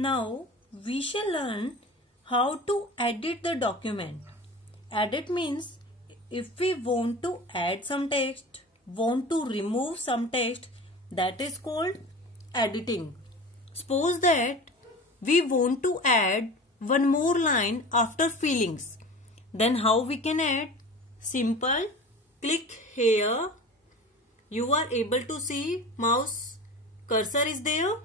Now we shall learn how to edit the document. Edit means if we want to add some text, want to remove some text, that is called editing. Suppose that we want to add one more line after feelings. Then how we can add? Simple. Click here. You are able to see mouse cursor is there.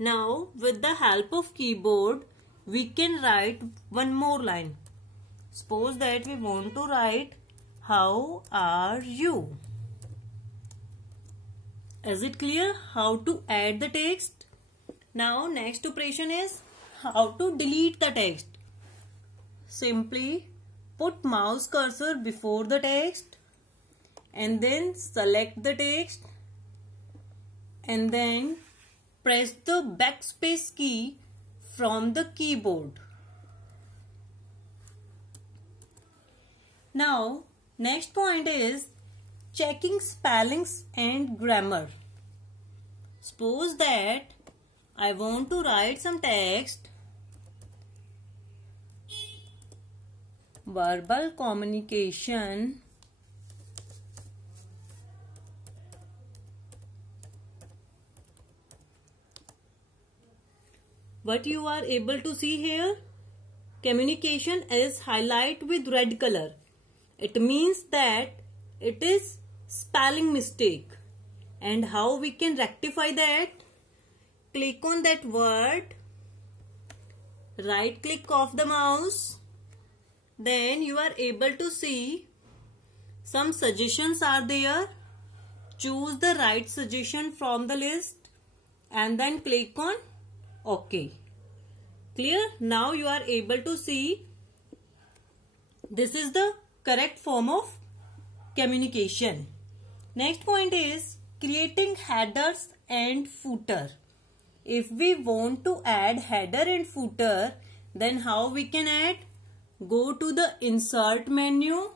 Now with the help of keyboard we can write one more line. Suppose that we want to write how are you. Is it clear how to add the text? Now next operation is how to delete the text. Simply put mouse cursor before the text and then select the text and then press the backspace key from the keyboard. Now next point is checking spellings and grammar. Suppose that I want to write some text. Verbal communication what you are able to see here, communication is highlighted with red color. It means that it is spelling mistake. And how we can rectify that? Click on that word, right click of the mouse, then you are able to see some suggestions are there. Choose the right suggestion from the list and then click on OK. Clear? Now you are able to see this is the correct form of communication. Next point is creating headers and footer. If we want to add header and footer, then how we can add? Go to the insert menu.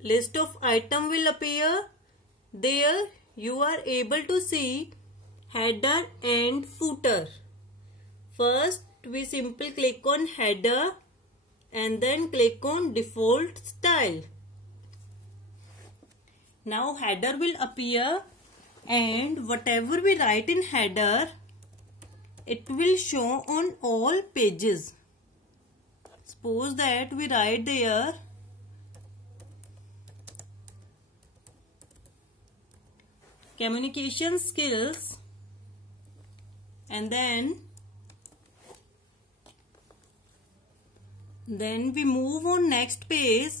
List of item will appear. There you are able to see header and footer. First we simply click on header and then click on default style. Now header will appear and whatever we write in header, it will show on all pages. Suppose that we write there communication skills and then we move on next page.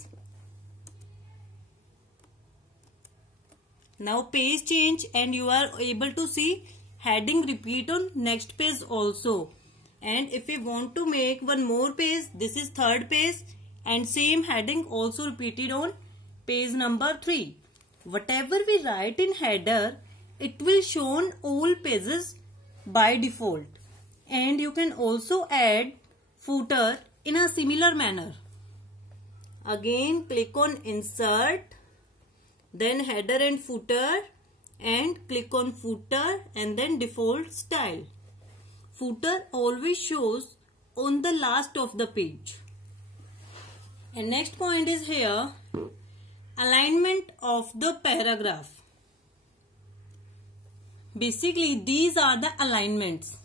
Now page change and you are able to see heading repeat on next page also. And if we want to make one more page, this is third page and same heading also repeated on page number 3. Whatever we write in header, it will show on all pages by default. And you can also add footer in a similar manner. Again click on insert, then header and footer and click on footer and then default style. Footer always shows on the last of the page. And next point is here alignment of the paragraph. Basically these are the alignments.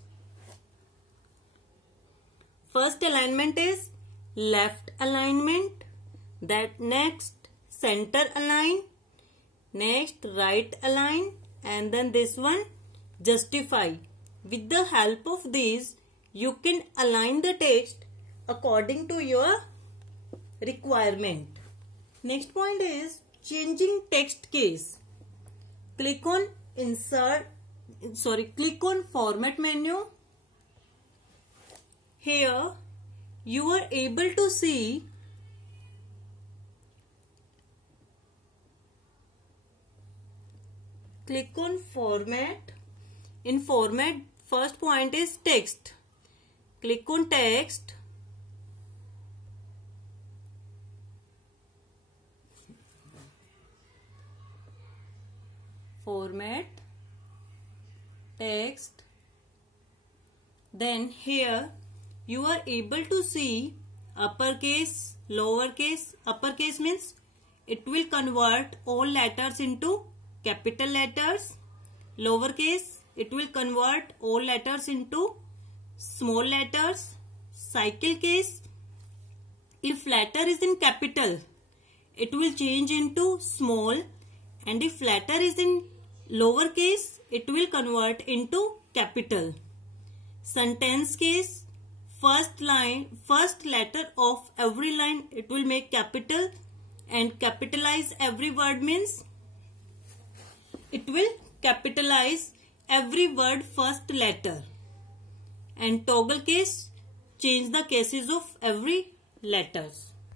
First alignment is left alignment, that next center align, next right align and then this one justify. With the help of these you can align the text according to your requirement. Next point is changing text case. Click on click on format menu. Here you are able to see click on format. In format first point is text. Click on text. Format text. Then here you are able to see uppercase, lowercase. Uppercase means it will convert all letters into capital letters. Lowercase, it will convert all letters into small letters. Cycle case, if letter is in capital, it will change into small, and if letter is in lowercase, it will convert into capital. Sentence case, first letter of every line it will make capital, and capitalize every word means it will capitalize every word first letter. And toggle case, change the cases of every letters.